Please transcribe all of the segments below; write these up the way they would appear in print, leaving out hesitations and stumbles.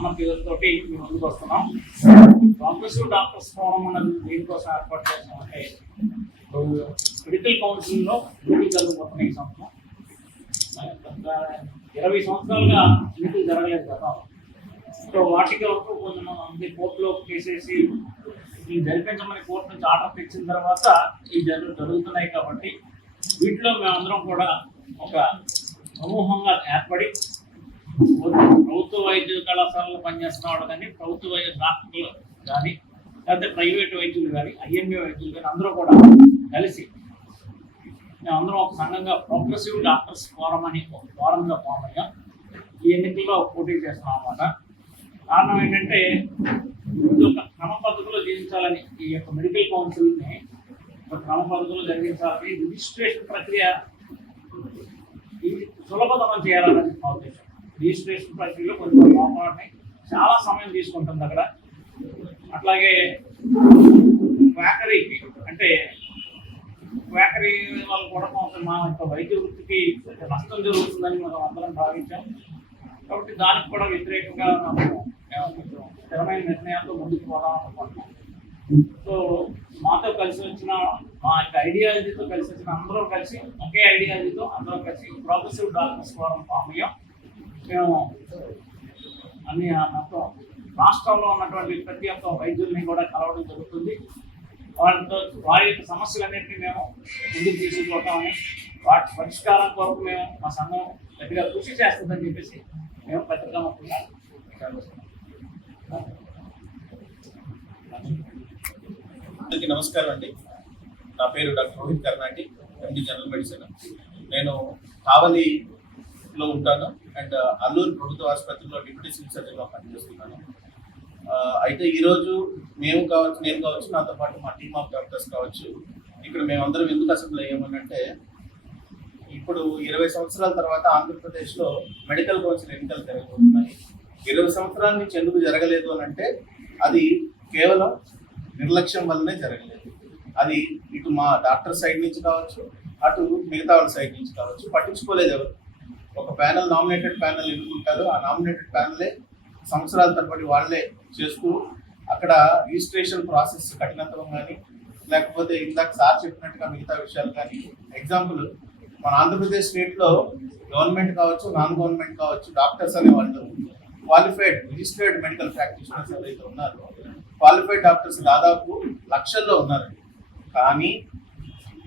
అన్న పేరుతోటి మేము ముందుకు వస్తున్నాం. ప్రోగ్రెసివ్ డాక్టర్స్ ఫోరం అన్నది దేనికోసం ఏర్పాటు చేస్తామంటే మెడికల్ కౌన్సిల్లో ఎన్నికలు జరుగుతున్న ఈ సంవత్సరం 20 సంవత్సరాలుగా ఎన్నికలు జరగలేదు కదా. సో వాటికి వరకు కొంతమంది కోర్టులో కేసేసి ఈ జరిపించమని కోర్టు నుంచి ఆర్డర్ తెచ్చిన తర్వాత ఈ జరుగుతున్నాయి. కాబట్టి వీటిలో మేమందరం కూడా ఒక సమూహంగా ఏర్పడి ప్రభుత్వ వైద్య కళాశాలలో పనిచేస్తున్న వాళ్ళు కానీ, ప్రభుత్వ వైద్య డాక్టర్లు కానీ, లేకపోతే ప్రైవేట్ వైద్యులు కానీ, ఐఎంఏ వైద్యులు కానీ అందరూ కూడా కలిసి మేమందరం ఒక సంఘంగా ప్రోగ్రెసివ్ డాక్టర్స్ ఫోరం అని ఒక ఫోరంగా ఫామ్ అయ్యాం. ఈ ఎన్నికల్లో పోటీ చేస్తున్నాం అన్నమాట. కారణం ఏంటంటే ఇది ఒక క్రమ పద్ధతిలో జీవించాలని, ఈ యొక్క మెడికల్ కౌన్సిల్ని ఒక క్రమ పద్ధతిలో జరిగించాలని, రిజిస్ట్రేషన్ ప్రక్రియ ఇది సులభతరం చేయాలనేది మా ఉద్దేశం. రిజిస్ట్రేషన్ ప్రక్రియలో కొంచెం లోపాలని చాలా సమయం తీసుకుంటుంది అక్కడ. అట్లాగే క్వాకరీకి అంటే క్వాకరీ వాళ్ళు కూడా కొంచెం మా యొక్క వైద్య వృత్తికి నష్టం జరుగుతుందని మనం అందరం భావించాం. కాబట్టి దానికి కూడా వ్యతిరేకంగా మేము కొంచెం స్థిరమైన నిర్ణయాలతో ముందుకు పోదాం అనుకుంటున్నాం. సో మాతో కలిసి వచ్చిన మా యొక్క ఐడియాలజీతో కలిసి వచ్చిన అందరూ కలిసి ఒకే ఐడియాలజీతో అందరం కలిసి ప్రోగ్రెసివ్ డాక్టర్స్ ఫోరం ఫామ్ అయ్యాం. మేము అన్ని మొత్తం రాష్ట్రంలో ఉన్నటువంటి ప్రతి ఒక్క వైద్యుల్ని కూడా కలవడం జరుగుతుంది. వాళ్ళతో వారి యొక్క సమస్యలన్నింటినీ మేము ముందుకు తీసుకుపోతామని, వాటి పరిష్కారం కొరకు మేము మా సంఘం గట్టిగా కృషి చేస్తుందని చెప్పేసి మేము పత్రికాముఖంగా అందరికీ నమస్కారం అండి. నా పేరు డాక్టర్ రోహిత్ కర్నాటి, ఎండి జనరల్ మెడిసిన్. నేను కావలిలో ఉంటాను అండ్ అల్లూరు ప్రభుత్వ ఆసుపత్రిలో డిప్యూటీ సివిల్ సర్జన్గా పనిచేస్తున్నాను. అయితే ఈరోజు మేము కావచ్చు, నేను కావచ్చు, నాతో పాటు మా టీమ్ ఆఫ్ డాక్టర్స్ కావచ్చు, ఇక్కడ మేమందరం ఎందుకు అసెంబ్లీ అయ్యామనంటే ఇప్పుడు 20 సంవత్సరాల తర్వాత ఆంధ్రప్రదేశ్లో మెడికల్ కౌన్సిల్ ఎన్నికలు జరగబోతున్నాయి. 20 సంవత్సరాల నుంచి ఎందుకు జరగలేదు అని అంటే అది కేవలం నిర్లక్ష్యం వల్లనే జరగలేదు. అది ఇటు మా డాక్టర్ సైడ్ నుంచి కావచ్చు, అటు మిగతా వాళ్ళ సైడ్ నుంచి కావచ్చు, పట్టించుకోలేదు ఎవరు. ఒక ప్యానల్, నామినేటెడ్ ప్యానల్ ఎన్నుకుంటారు. ఆ నామినేటెడ్ ప్యానలే సంవత్సరాల తరబడి వాళ్ళే చేస్తూ అక్కడ రిజిస్ట్రేషన్ ప్రాసెస్ కఠినత్వం కానీ, లేకపోతే ఇందాక సార్ చెప్పినట్టుగా మిగతా విషయాలు కానీ, ఎగ్జాంపుల్ మన ఆంధ్రప్రదేశ్ స్టేట్లో గవర్నమెంట్ కావచ్చు, నాన్ గవర్నమెంట్ కావచ్చు, డాక్టర్స్ అనే వాళ్ళు క్వాలిఫైడ్ రిజిస్టర్డ్ మెడికల్ ప్రాక్టీషనర్స్ ఎవరైతే ఉన్నారో క్వాలిఫైడ్ డాక్టర్స్ దాదాపు లక్షల్లో ఉన్నారండి. కానీ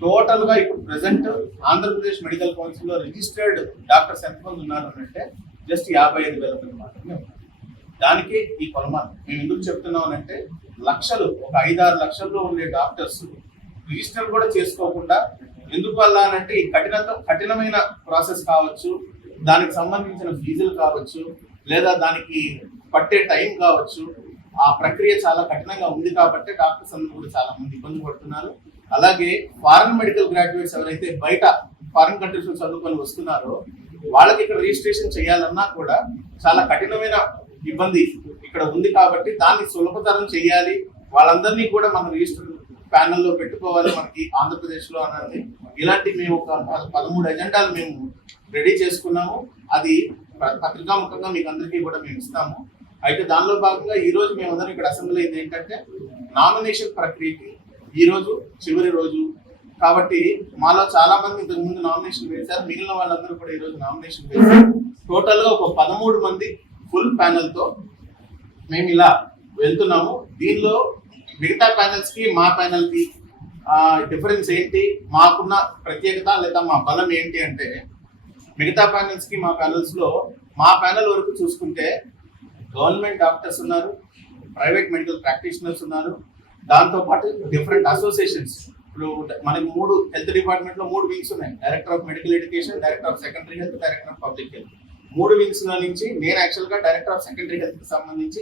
టోటల్గా ఇప్పుడు ప్రెసెంట్ ఆంధ్రప్రదేశ్ మెడికల్ కౌన్సిల్లో రిజిస్టర్డ్ డాక్టర్స్ ఎంతమంది ఉన్నారు అంటే జస్ట్ 55,000 మంది మాత్రమే ఉన్నారు. దానికి ఈ కొలమానం మేము ఎందుకు చెప్తున్నాం అంటే లక్షలు, ఒక 5-6 లక్షల్లో ఉండే డాక్టర్స్ రిజిస్టర్ కూడా చేసుకోకుండా ఎందుకు వల్ల అంటే ఈ కఠినమైన ప్రాసెస్ కావచ్చు, దానికి సంబంధించిన ఫీజులు కావచ్చు, లేదా దానికి పట్టే టైం కావచ్చు, ఆ ప్రక్రియ చాలా కఠినంగా ఉంది కాబట్టి డాక్టర్స్ అందరూ కూడా చాలా మంది ఇబ్బంది పడుతున్నారు. అలాగే ఫారెన్ మెడికల్ గ్రాడ్యుయేట్స్ ఎవరైతే బయట ఫారెన్ కంట్రీస్ లో చదువుకొని వస్తున్నారో వాళ్ళకి ఇక్కడ రిజిస్ట్రేషన్ చేయాలన్నా కూడా చాలా కఠినమైన ఇబ్బంది ఇక్కడ ఉంది. కాబట్టి దాన్ని సులభతరం చేయాలి, వాళ్ళందరినీ కూడా మనం రిజిస్టర్ ప్యానల్లో పెట్టుకోవాలి మనకి ఆంధ్రప్రదేశ్లో అన్నది. ఇలాంటి మేము ఒక 13 ఎజెండాలు మేము రెడీ చేసుకున్నాము. అది పత్రికాముఖంగా మీకు అందరికీ కూడా మేము ఇస్తాము. అయితే దానిలో భాగంగా ఈ రోజు మేమందరం ఇక్కడ అసెంబ్లీ అయింది ఏంటంటే నామినేషన్ ప్రక్రియకి ఈ రోజు చివరి రోజు కాబట్టి మాలో చాలా మంది ఇంతకు ముందు నామినేషన్ వేశారు. మిగిలిన వాళ్ళందరూ కూడా ఈ రోజు నామినేషన్ వేశారు. టోటల్ గా ఒక 13 మంది ఫుల్ ప్యానెల్ తో మేము ఇలా వెళ్తున్నాము. దీనిలో మిగతా ప్యానెల్స్ కి మా ప్యానెల్ కి డిఫరెన్స్ ఏంటి, మాకున్న ప్రత్యేకత లేదా మా బలం ఏంటి అంటే మిగతా ప్యానెల్స్ కి మా ప్యానెల్స్ లో మా ప్యానెల్ వరకు చూసుకుంటే గవర్నమెంట్ డాక్టర్స్ ఉన్నారు, ప్రైవేట్ మెడికల్ ప్రాక్టీషనర్స్ ఉన్నారు, దాంతోపాటు డిఫరెంట్ అసోసియేషన్స్. ఇప్పుడు మనకి హెల్త్ డిపార్ట్మెంట్ లో 3 వింగ్స్ ఉన్నాయి. Director of medical education, director of secondary health, director of public health. 3 wings లో నుంచి నేను యాక్చువల్ గా డైరెక్టర్ ఆఫ్ సెకండరీ హెల్త్ కి సంబంధించి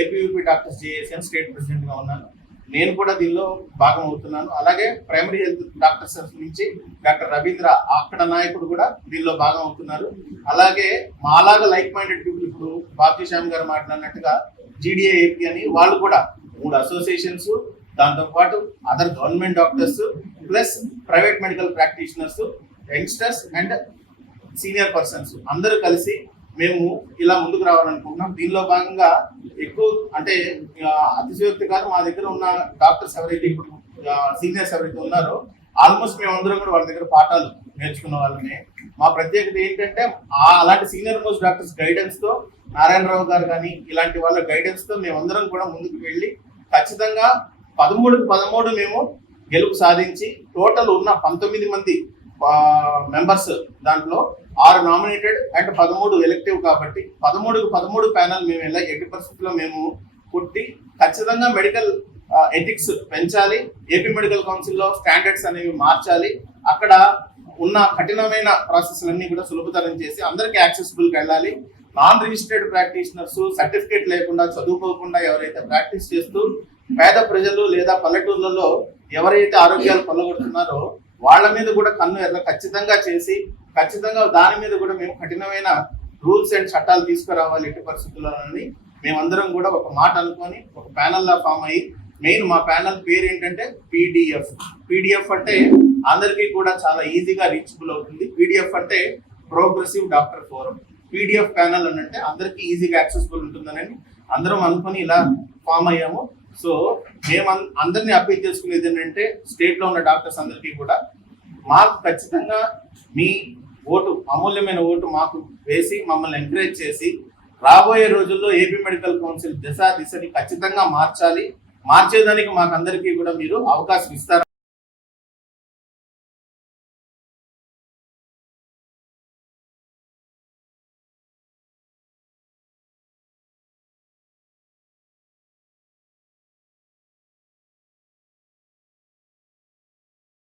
ఏపీయూపీ డాక్టర్స్ జేఏసీ స్టేట్ ప్రెసిడెంట్ గా ఉన్నాను. నేను కూడా దీనిలో భాగం అవుతున్నాను. అలాగే ప్రైమరీ హెల్త్ డాక్టర్స్ నుంచి డాక్టర్ రవీంద్ర అక్కడ నాయకుడు కూడా దీనిలో భాగం అవుతున్నారు. అలాగే మాలాగా లైక్ మైండెడ్ పీపుల్, ఇప్పుడు బాబ్జీ శ్యామ్ గారు మాట్లాడినట్టుగా జీడీఏ ఏపీ అని వాళ్ళు కూడా 3 అసోసియేషన్స్, దాంతో పాటు other government doctors plus private medical practitioners, youngsters and senior persons అందరూ కలిసి మేము ఇలా ముందుకు రావాలనుకుంటున్నాం. దీనిలో భాగంగా ఎక్కువ అంటే అతిశయోక్తి కాదు, మా దగ్గర ఉన్న డాక్టర్స్ ఎవరైతే ఇప్పుడు సీనియర్స్ ఎవరైతే ఉన్నారో ఆల్మోస్ట్ మేమందరం కూడా వాళ్ళ దగ్గర పాఠాలు నేర్చుకున్న వాళ్ళని. మా ప్రత్యేకత ఏంటంటే అలాంటి సీనియర్ మోస్ట్ డాక్టర్స్ గైడెన్స్ తో, నారాయణరావు గారు కానీ ఇలాంటి వాళ్ళ గైడెన్స్ తో మేమందరం కూడా ముందుకు వెళ్ళి ఖచ్చితంగా 13 మేము గెలుపు సాధించి టోటల్ ఉన్న 19 మంది మెంబర్స్ దాంట్లో 6 నామినేటెడ్ అండ్ 13 ఎలెక్టివ్ కాబట్టి 13 ప్యానల్ మేము ఎలా ఎట్టి పరిస్థితుల్లో మేము పుట్టి ఖచ్చితంగా మెడికల్ ఎథిక్స్ పెంచాలి. ఏపీ మెడికల్ కౌన్సిల్లో స్టాండర్డ్స్ అనేవి మార్చాలి. అక్కడ ఉన్న కఠినమైన ప్రాసెస్ అన్ని కూడా సులభతరం చేసి అందరికీ యాక్సెసిబుల్గా వెళ్ళాలి. నాన్ రిజిస్టర్డ్ ప్రాక్టీషనర్స్ సర్టిఫికేట్ లేకుండా చదువుకోకుండా ఎవరైతే ప్రాక్టీస్ చేస్తూ పేద ప్రజలు లేదా పల్లెటూర్లలో ఎవరైతే ఆరోగ్యాలు కొల్లగొడుతున్నారో వాళ్ళ మీద కూడా కన్ను ఎర్ర ఖచ్చితంగా చేసి ఖచ్చితంగా దాని మీద కూడా మేము కఠినమైన రూల్స్ అండ్ చట్టాలు తీసుకురావాలి ఎట్టి పరిస్థితుల్లోనని మేమందరం కూడా ఒక మాట అనుకొని ఒక ప్యానల్ లా ఫామ్ అయ్యి, మెయిన్ మా ప్యానల్ పేరు ఏంటంటే పీడిఎఫ్ అంటే అందరికీ కూడా చాలా ఈజీగా రీచబుల్ అవుతుంది. పీడిఎఫ్ అంటే progressive doctor forum. PDF panel అని అంటే అందరికీ ఈజీగా యాక్సెసిబుల్ ఉంటుందని అందరం అనుకుని ఇలా ఫామ్ అయ్యాము. సో మేము అందరినీ అప్పీల్ చేసుకునేది ఏంటంటే స్టేట్ లో ఉన్న డాక్టర్స్ అందరికీ కూడా మాకు ఖచ్చితంగా మీ ఓటు, అమూల్యమైన ఓటు మాకు వేసి మమ్మల్ని ఎంకరేజ్ చేసి రాబోయే రోజుల్లో ఏపీ మెడికల్ కౌన్సిల్ దిశని ఖచ్చితంగా మార్చాలి. మార్చేదానికి మాకు అందరికీ కూడా మీరు అవకాశం ఇస్తారు.